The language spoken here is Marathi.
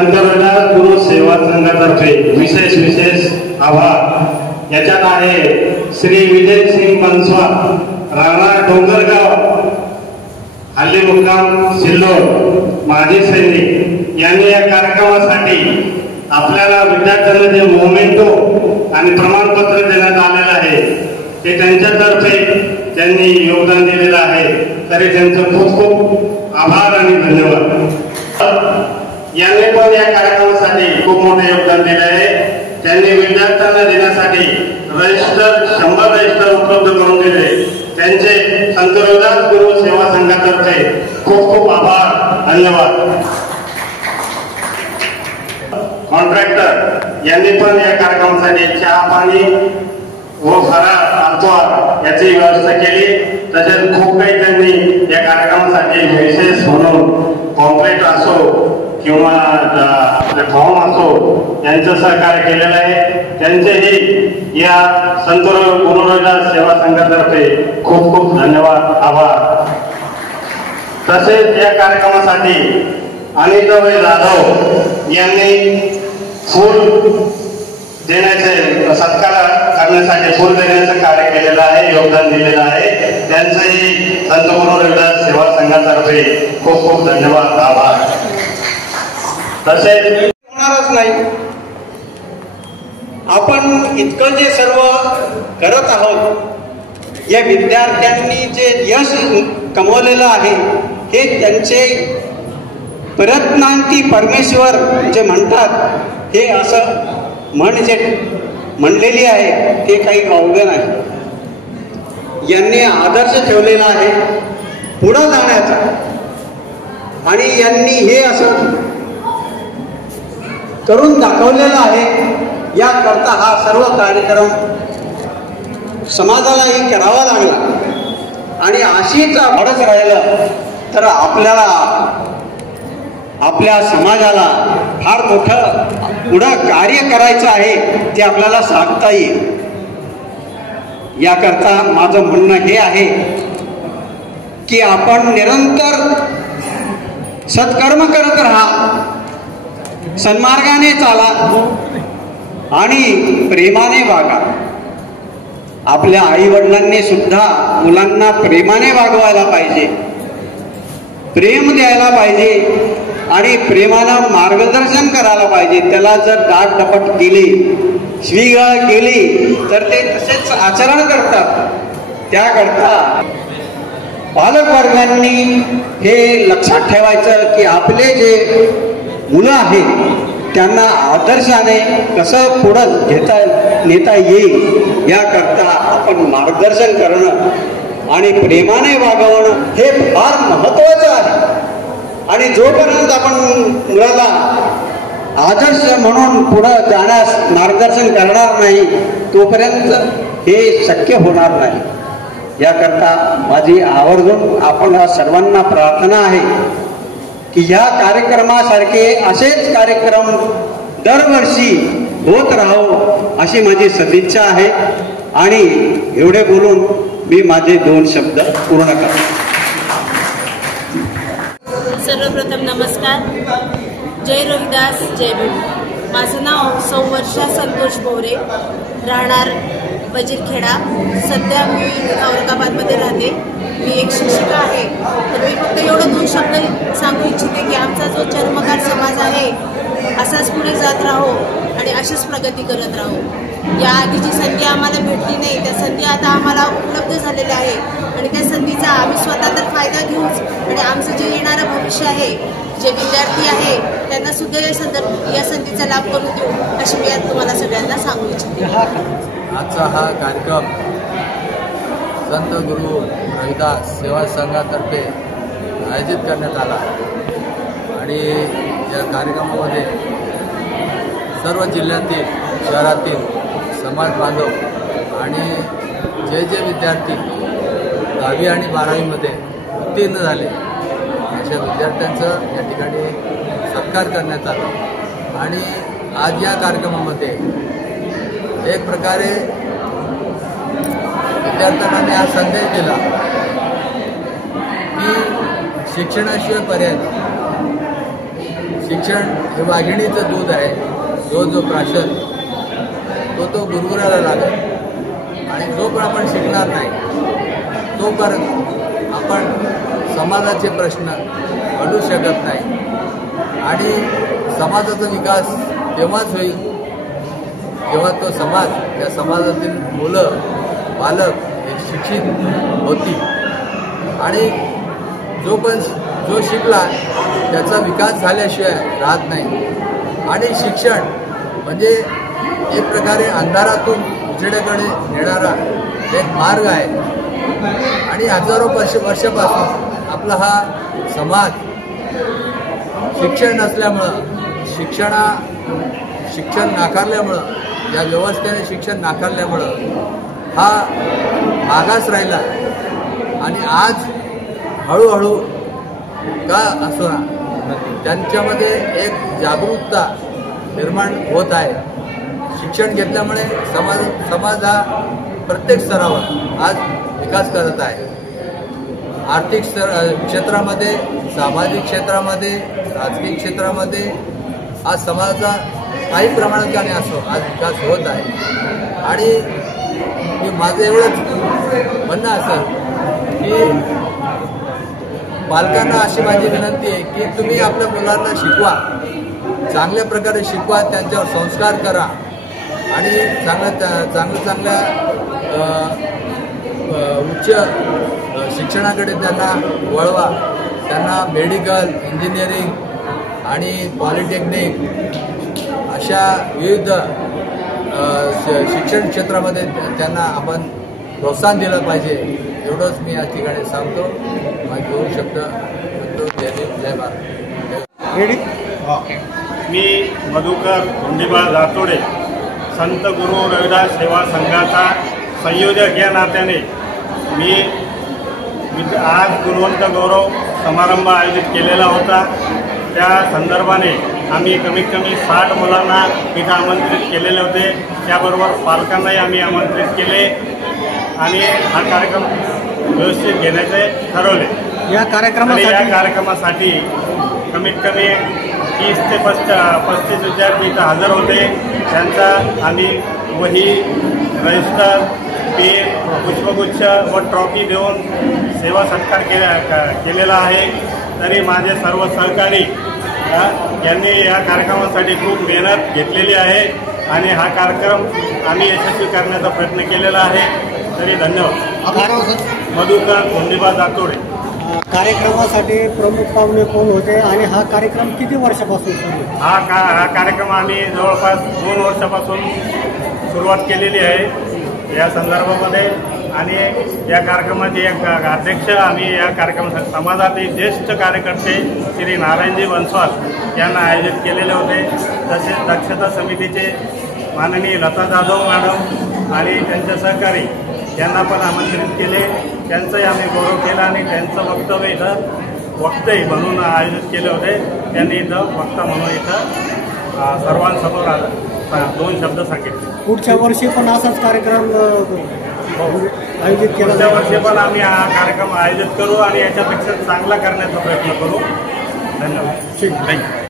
संत रविदास गुरु सेवा संघातर्फे विशेष आभार। याच्यात आहे श्री विजय सिंग बनसवा, राणा डोंगरगाव, हल्ली मुक्काम सिल्लोड, माजी सैनिक यांनी या कार्यक्रमासाठी आपल्याला विद्यार्थ्यांना जे मोमेंटो आणि प्रमाणपत्र देण्यात आलेलं आहे ते त्यांच्यातर्फे त्यांनी योगदान दिलेलं आहे, तरी त्यांचं खूप आभार आणि धन्यवाद। यांनी पण या कार्यक्रमासाठी खूप मोठे योगदान दिले आहे। त्यांनी विद्यार्थ्यांना देण्यासाठी 100 रजिस्टर उपलब्ध करून दिले। त्यांचे संत रविदास गुरु सेवा संघातर्फे खूप आभार, धन्यवाद। कॉन्ट्रॅक्टर यांनी पण या कार्यक्रमासाठी चहा पाणी व फराळ आल्तोहार याची व्यवस्था केली। तसेच खूप काही त्यांनी या कार्यक्रमासाठी विशेष म्हणून कॉन्ट्रॅक्ट असो किंवा फॉर्म असो यांचं सहकार्य केलेलं आहे। त्यांचेही या संत गुरु रविदास सेवा संघातर्फे खूप धन्यवाद, आभार। तसेच या कार्यक्रमासाठी अनिताबाई जाधव यांनी फूल देण्याचे सत्कार करण्यासाठी फूल देण्याचं कार्य केलेलं आहे, योगदान दिलेलं आहे। त्यांचेही संत गुरु रविदास सेवा संघातर्फे खूप धन्यवाद, आभार। तसेच होणारच नाही। आपण इतकं जे सर्व करत आहोत, या विद्यार्थ्यांनी जे यश कमवलेलं आहे हे त्यांचे प्रयत्नांती परमेश्वर जे म्हणतात, हे असं म्हणजे म्हणलेली आहे ते काही अवघड नाही। यांनी आदर्श ठेवलेला आहे पुढे जाण्याचा, आणि यांनी हे असं करून दाखवलेलं आहे। याकरता हा सर्व कार्यक्रम समाजालाही करावा लागला, आणि अशीच घडत राहिलं तर आपल्याला आपल्या समाजाला फार मोठं पुढं कार्य करायचं आहे, ते आपल्याला सांगता येईल। याकरता माझं म्हणणं हे आहे की आपण निरंतर सत्कर्म करत राहा, सन्मार्गाने चाला आणि प्रेमाने वागा। आपल्या आई वडिलांनी सुद्धा मुलांना प्रेमाने वागवायला पाहिजे, प्रेम द्यायला पाहिजे आणि प्रेमानं मार्गदर्शन करायला पाहिजे। त्याला जर दाटदपट केली, शिवीगाळ केली तर ते तसेच आचरण करतात। त्याकरता पालकवर्गांनी हे लक्षात ठेवायचं की आपले जे मुलं आहेत त्यांना आदर्शाने कसं पुढं नेता येईल, याकरता आपण मार्गदर्शन करणं आणि प्रेमाने वागवणं हे फार महत्त्वाचं आहे। आणि जोपर्यंत आपण मुलाला आदर्श म्हणून पुढं जाण्यास मार्गदर्शन करणार नाही, तोपर्यंत हे शक्य होणार नाही। याकरता माझी आवर्जून आपण सर्वांना प्रार्थना आहे की या कार्यक्रमासारखे असेच कार्यक्रम दरवर्षी होत राहो अशी माझी सदिच्छा आहे। आणि एवढे बोलून मी माझे 2 शब्द पूर्ण करतो। सर्वप्रथम नमस्कार, जय रविदास, जय भीम। माझं नाव सौ वर्षा संतोष बोरे, राहणार वजीरखेडा। सध्या मी औरंगाबादमध्ये राहते। मी एक शिक्षिका आहे। तर मी फक्त एवढं 2 शब्द सांगू इच्छिते की आमचा जो चर्मकार समाज आहे असाच पुढे जात राहो आणि अशीच प्रगती करत राहो। या आधीची संधी आम्हाला भेटली नाही, त्या संधी आता आम्हाला उपलब्ध झालेल्या आहे आणि त्या संधीचा आम्ही स्वतः तर फायदा घेऊच, आणि आमचं जे येणारं भविष्य आहे, जे विद्यार्थी आहे त्यांना सुद्धा या संधीचा लाभ करून देऊ अशी मी आज तुम्हाला सगळ्यांना सांगू इच्छिते। आजचा हा कार्यक्रम संत गुरु रविदास सेवा संघातर्फे आयोजित करण्यात आला, आणि या कार्यक्रमामध्ये सर्व जिल्ह्यातील, शहरातील समाज बांधव आणि जे विद्यार्थी 10वी आणि 12वीमध्ये उत्तीर्ण झाले अशा विद्यार्थ्यांचं या ठिकाणी सत्कार करण्यात आला। आणि आज या कार्यक्रमामध्ये एक प्रकारे विद्यार्थ्यांना मी हा संदेश दिला की शिक्षणाशिवाय पर्याय नाही। शिक्षण हे वाघिणीचं दूध आहे. जो प्राशन तो गुरगुरायला लागेल आणि जो पण आपण शिकणार नाही तोपर्यंत आपण समाजाचे प्रश्न अडू शकत नाही आणि समाजाचा विकास तेव्हाच होईल जेव्हा तो समाज, त्या समाजातील मुलं बालक हे शिक्षित होतील आणि जो शिकला त्याचा विकास झाल्याशिवाय राहत नाही. आणि शिक्षण म्हणजे एक प्रकारे अंधारातून उजेडाकडे नेणारा एक मार्ग आहे आणि हजारो वर्षापासून आपला हा समाज शिक्षण नसल्यामुळं, शिक्षण नाकारल्यामुळं, या व्यवस्थेने शिक्षण नाकारल्यामुळं हा मागास राहिला आणि आज हळूहळू का असोना त्यांच्यामध्ये एक जागरूकता निर्माण होत आहे. शिक्षण घेतल्यामुळे समाज हा प्रत्येक स्तरावर आज विकास करत आहे. आर्थिक क्षेत्रामध्ये, सामाजिक क्षेत्रामध्ये, राजकीय क्षेत्रामध्ये आज समाजाचा काही प्रमाणात का नाही असो आज विकास होत आहे. आणि माझं एवढंच म्हणणं असं की पालकांना अशी माझी विनंती आहे की तुम्ही आपल्या मुलांना शिकवा, चांगल्या प्रकारे शिकवा, त्यांच्यावर संस्कार करा आणि चांगल्या उच्च शिक्षणाकडे त्यांना वळवा. त्यांना मेडिकल, इंजिनिअरिंग आणि पॉलिटेक्निक अशा विविध शिक्षण क्षेत्रामध्ये त्यांना आपण प्रोत्साहन दिलं पाहिजे. एवढंच मी या ठिकाणी सांगतो. माझे 2 शब्द म्हणतो. जय भारत. मी मधुकर धोंडीबाळ जातोडे, संत गुरु रविदास सेवा संघाचा संयोजक या नात्याने मी आज गुणवंत गौरव समारंभ आयोजित केलेला होता. त्या संदर्भाने आम्ही कमीत कमी 60 मुलांना इथं आमंत्रित केलेले होते. त्याबरोबर पालकांनाही आम्ही आमंत्रित केले आणि हा कार्यक्रम व्यवस्थित घेण्याचे ठरवले. या कार्यक्रमासाठी कमीत कमी 30 ते 35 विद्यार्थी इथं हजर होते. त्यांचा आम्ही वही, रजिस्टर, पेन, पुष्पगुच्छ व ट्रॉफी देऊन सेवा सत्कार केलेला आहे. तरी माझे सर्व सहकारी यांनी या कार्यक्रमासाठी खूप मेहनत घेतलेली आहे आणि हा कार्यक्रम आम्ही यशस्वी करण्याचा प्रयत्न केलेला आहे. तरी धन्यवाद. मधुकर धोंडीबाळ जातोडे. कार्यक्रमासाठी प्रमुख पाहुणे कोण होते आणि हा कार्यक्रम किती वर्षापासून सुरू? हा कार्यक्रम आम्ही जवळपास 2 वर्षापासून सुरुवात केलेली आहे या संदर्भामध्ये. आणि या कार्यक्रमाचे एक अध्यक्ष आम्ही या कार्यक्रमासाठी समाजातील ज्येष्ठ कार्यकर्ते श्री नारायणजी बनसवाल यांना आयोजित केलेले होते. तसेच दक्षता समितीचे माननीय लता जाधव मॅडम आणि त्यांचे सहकारी यांना पण आमंत्रित केले. त्यांचंही आम्ही गौरव केला आणि त्यांचं वक्तव्य इथं वक्ते म्हणून आयोजित केले होते. त्यांनी इथं वक्ता म्हणून इथं सर्वांसमोर 2 शब्द सांगितले. पुढच्या वर्षी पण असाच कार्यक्रम आयोजित केला. पुढच्या वर्षी पण आम्ही हा कार्यक्रम आयोजित करू आणि याच्यापेक्षा चांगला करण्याचा प्रयत्न करू. धन्यवाद.